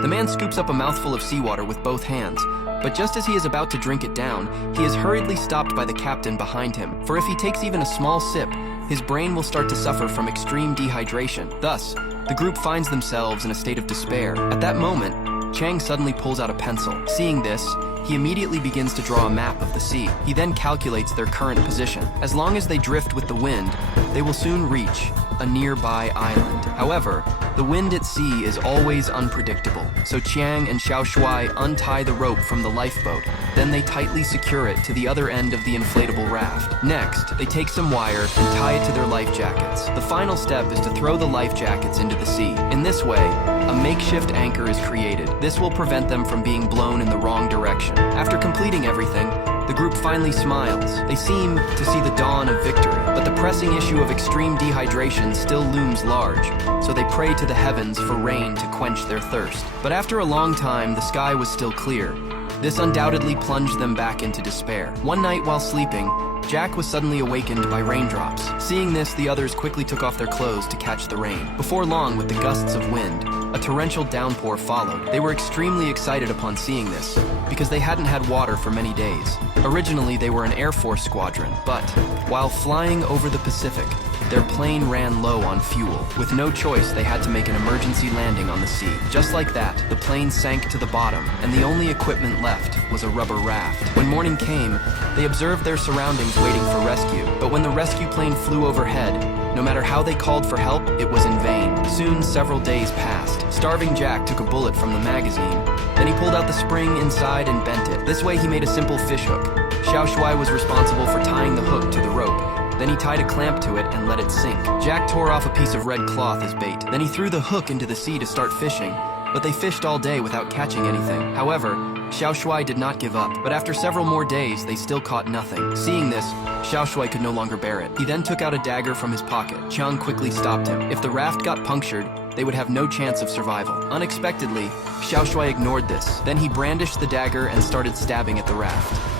The man scoops up a mouthful of seawater with both hands, but just as he is about to drink it down, he is hurriedly stopped by the captain behind him. For if he takes even a small sip, his brain will start to suffer from extreme dehydration. Thus, the group finds themselves in a state of despair. At that moment, Chang suddenly pulls out a pencil. Seeing this, he immediately begins to draw a map of the sea. He then calculates their current position. As long as they drift with the wind, they will soon reach a nearby island. However, the wind at sea is always unpredictable, so Chiang and Xiao Shuai untie the rope from the lifeboat. Then they tightly secure it to the other end of the inflatable raft. Next, they take some wire and tie it to their life jackets. The final step is to throw the life jackets into the sea. In this way, a makeshift anchor is created. This will prevent them from being blown in the wrong direction. After completing everything, the group finally smiles. They seem to see the dawn of victory, but the pressing issue of extreme dehydration still looms large, so they pray to the heavens for rain to quench their thirst. But after a long time, the sky was still clear. This undoubtedly plunged them back into despair. One night while sleeping, Jack was suddenly awakened by raindrops. Seeing this, the others quickly took off their clothes to catch the rain. Before long, with the gusts of wind, a torrential downpour followed. They were extremely excited upon seeing this, because they hadn't had water for many days. Originally, they were an Air Force squadron, but while flying over the Pacific, their plane ran low on fuel. With no choice, they had to make an emergency landing on the sea. Just like that, the plane sank to the bottom, and the only equipment left was a rubber raft. When morning came, they observed their surroundings waiting for rescue. But when the rescue plane flew overhead, no matter how they called for help, it was in vain. Soon, several days passed. Starving Jack took a bullet from the magazine. Then he pulled out the spring inside and bent it. This way, he made a simple fish hook. Xiao Shuai was responsible for tying the hook to the rope. Then he tied a clamp to it and let it sink. Jack tore off a piece of red cloth as bait. Then he threw the hook into the sea to start fishing, but they fished all day without catching anything. However, Xiao Shuai did not give up, but after several more days, they still caught nothing. Seeing this, Xiao Shuai could no longer bear it. He then took out a dagger from his pocket. Chiang quickly stopped him. If the raft got punctured, they would have no chance of survival. Unexpectedly, Xiao Shuai ignored this. Then he brandished the dagger and started stabbing at the raft.